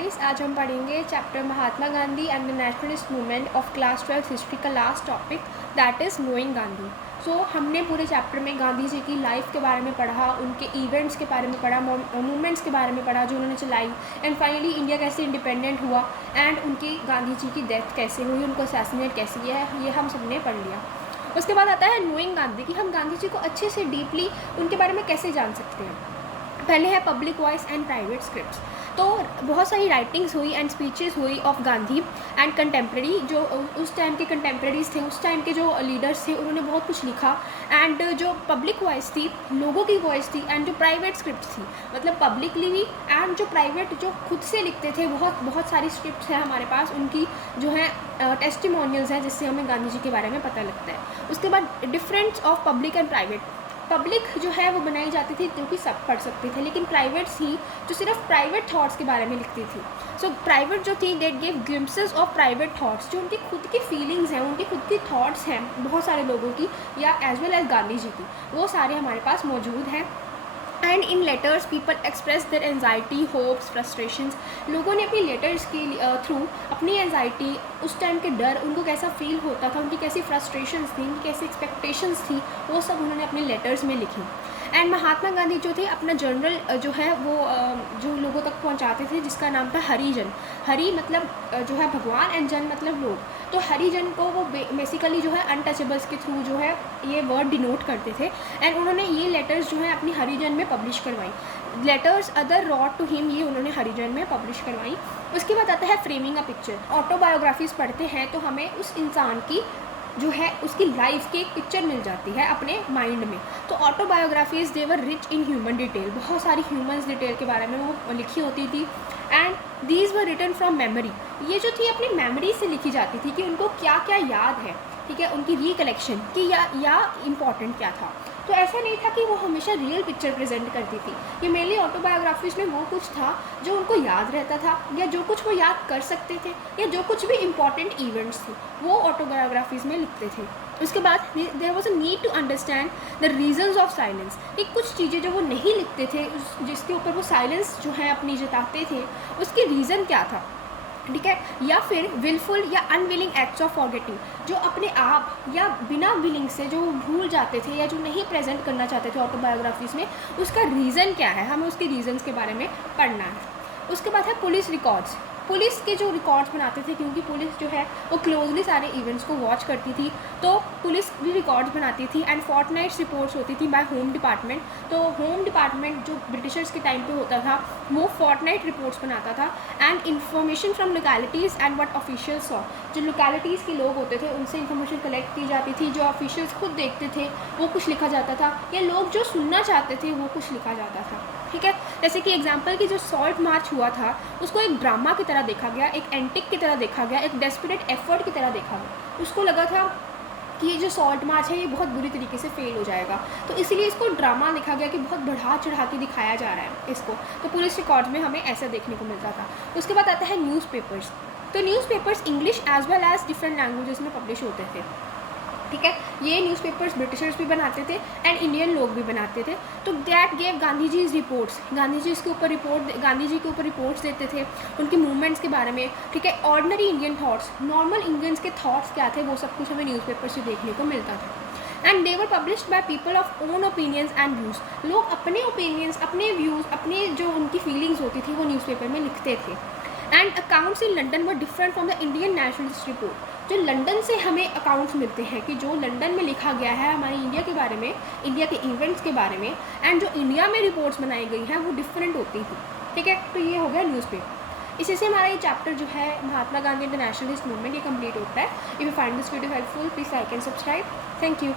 Guys, आज हम पढ़ेंगे chapter Mahatma Gandhi and the nationalist movement of class 12 history का last topic, that is knowing Gandhi. So हमने पूरे चैप्टर में गांधी जी की लाइफ के बारे में पढ़ा, उनके इवेंट्स के बारे में पढ़ा, मूवमेंट्स के बारे में पढ़ा जो उन्होंने चलाई, एंड फाइनली इंडिया कैसे इंडिपेंडेंट हुआ, एंड उनकी गांधी जी की डेथ कैसे हुई, उनको असैसिनेट कैसे किया है, ये हम सब ने पढ़ लिया। उसके बाद आता है नोइंग गांधी, कि हम गांधी जी को अच्छे से डीपली उनके बारे में कैसे जान सकते हैं। पहले है public voice and private scripts. तो बहुत सारी राइटिंग्स हुई एंड स्पीचेस हुई ऑफ गांधी एंड कंटेम्प्रेरी, जो उस टाइम के कंटेम्प्रेरीज थे, उस टाइम के जो लीडर्स थे, उन्होंने बहुत कुछ लिखा। एंड जो पब्लिक वॉइस थी, लोगों की वॉइस थी, एंड जो प्राइवेट स्क्रिप्ट थी, मतलब पब्लिकली भी एंड जो प्राइवेट जो खुद से लिखते थे, बहुत सारी स्क्रिप्ट्स हैं हमारे पास, उनकी जो है टेस्टिमोनियल्स हैं, जिससे हमें गांधी जी के बारे में पता लगता है। उसके बाद difference of public and private. Public जो है वो बनाई जाती थी क्योंकि सब पढ़ सकते थे, लेकिन प्राइवेट थी जो सिर्फ प्राइवेट थॉट्स के बारे में लिखती थी। सो प्राइवेट जो थी that gave glimpses of private thoughts, जो उनकी खुद की फीलिंग्स हैं, उनकी खुद की थॉट्स हैं बहुत सारे लोगों की, या as well as Gandhi ji की, वो सारे हमारे पास मौजूद हैं। And in letters people express their anxiety, hopes, frustrations. लोगों ने अपनी लेटर्स के थ्रू अपनी एनजाइटी, उस टाइम के डर, उनको कैसा फील होता था, उनकी कैसी फ्रस्ट्रेशंस थी, उनकी कैसी एक्सपेक्टेशंस थी, वो सब उन्होंने अपने लेटर्स में लिखी। एंड महात्मा गांधी जो थे अपना जर्नल जो है वो जो लोगों तक पहुंचाते थे, जिसका नाम था हरिजन। हरि मतलब जो है भगवान, एंड जन मतलब लोग। तो हरिजन को वो बेसिकली जो है अनटचेबल्स के थ्रू जो है ये वर्ड डिनोट करते थे। एंड उन्होंने ये लेटर्स जो है अपनी हरिजन में पब्लिश करवाई। Letters other wrote to him, ये उन्होंने हरिजन में पब्लिश करवाई। उसके बाद आता है फ्रेमिंग अ पिक्चर। ऑटोबायोग्राफीज़ पढ़ते हैं तो हमें उस इंसान की जो है उसकी लाइफ की एक पिक्चर मिल जाती है अपने माइंड में। तो autobiographies they were rich in human detail, बहुत सारी ह्यूमन्स डिटेल के बारे में वो लिखी होती थी। And these were written from memory, ये जो थी अपनी मेमोरी से लिखी जाती थी कि उनको क्या क्या याद है, ठीक है, उनकी रिकलेक्शन की या इम्पॉर्टेंट क्या था। तो ऐसा नहीं था कि वो हमेशा रियल पिक्चर प्रेजेंट करती थी। ये मेनली ऑटोबायोग्राफीज़ में वो कुछ था जो उनको याद रहता था, या जो कुछ वो याद कर सकते थे, या जो कुछ भी इम्पॉर्टेंट इवेंट्स थे वो ऑटोबायोग्राफीज़ में लिखते थे। उसके बाद there was a need to understand the reasons of silence, कि कुछ चीज़ें जो वो नहीं लिखते थे, जिसके ऊपर वो साइलेंस जो है अपनी जताते थे, उसकी रीज़न क्या था, ठीक है। या फिर विलफुल या अनविलिंग एक्ट्स ऑफ फॉरगेटिंग, जो अपने आप या बिना विलिंग से जो भूल जाते थे या जो नहीं प्रेजेंट करना चाहते थे ऑटोबायोग्राफीज़ में, उसका रीज़न क्या है, हमें उसके रीजंस के बारे में पढ़ना है। उसके बाद है पुलिस रिकॉर्ड्स। पुलिस के जो रिकॉर्ड्स बनाते थे, क्योंकि पुलिस जो है वो क्लोजली सारे इवेंट्स को वॉच करती थी, तो पुलिस भी रिकॉर्ड्स बनाती थी। एंड फोर्टनाइट्स रिपोर्ट्स होती थी बाय होम डिपार्टमेंट। तो होम डिपार्टमेंट जो ब्रिटिशर्स के टाइम पे होता था, वो फोर्टनाइट रिपोर्ट्स बनाता था। And information from localities and what officials saw, जो लोकेलिटीज़ के लोग होते थे उनसे इन्फॉर्मेशन कलेक्ट की जाती थी, जो ऑफिशियल्स खुद देखते थे वो कुछ लिखा जाता था, या लोग जो सुनना चाहते थे वो कुछ लिखा जाता था, ठीक है। जैसे कि एग्जाम्पल की जो सॉल्ट मार्च हुआ था, उसको एक ड्रामा की तरह देखा गया, एक एंटिक की तरह देखा गया, एक डेस्परेट एफर्ट की तरह देखा गया। उसको लगा था कि ये जो सॉल्ट मार्च है ये बहुत बुरी तरीके से फेल हो जाएगा, तो इसीलिए इसको ड्रामा लिखा गया कि बहुत बढ़ा चढ़ा के दिखाया जा रहा है इसको। तो पुलिस रिकॉर्ड में हमें ऐसा देखने को मिलता था। उसके बाद आता है न्यूज़पेपर्स। तो newspapers English as well as different languages में पब्लिश होते थे, ठीक है। ये न्यूज़पेपर्स ब्रिटिशर्स भी बनाते थे एंड इंडियन लोग भी बनाते थे। तो that gave Gandhi ji reports, Gandhi ji के ऊपर रिपोर्ट्स देते थे उनकी मूवमेंट्स के बारे में, ठीक है। Ordinary Indian thoughts, normal Indians के थॉट्स क्या थे, वो सब कुछ हमें न्यूज़पेपर से देखने को मिलता था। And they were published by people of own opinions and views, लोग अपने ओपिनियंस, अपने व्यूज़, अपने जो उनकी फीलिंग्स होती थी वो न्यूज़पेपर में लिखते थे। And accounts in London were different from the Indian nationalist report, जो लंदन से हमें अकाउंट्स मिलते हैं कि जो लंदन में लिखा गया है हमारी इंडिया के बारे में, इंडिया के इवेंट्स के बारे में, एंड जो इंडिया में रिपोर्ट्स बनाई गई हैं वो डिफरेंट होती थी, ठीक है। तो ये हो गया न्यूज़पेपर। इसी से हमारा ये चैप्टर जो है Mahatma Gandhi and the nationalist movement, ये कंप्लीट होता है। If you find this video helpful, please like and subscribe. Thank you.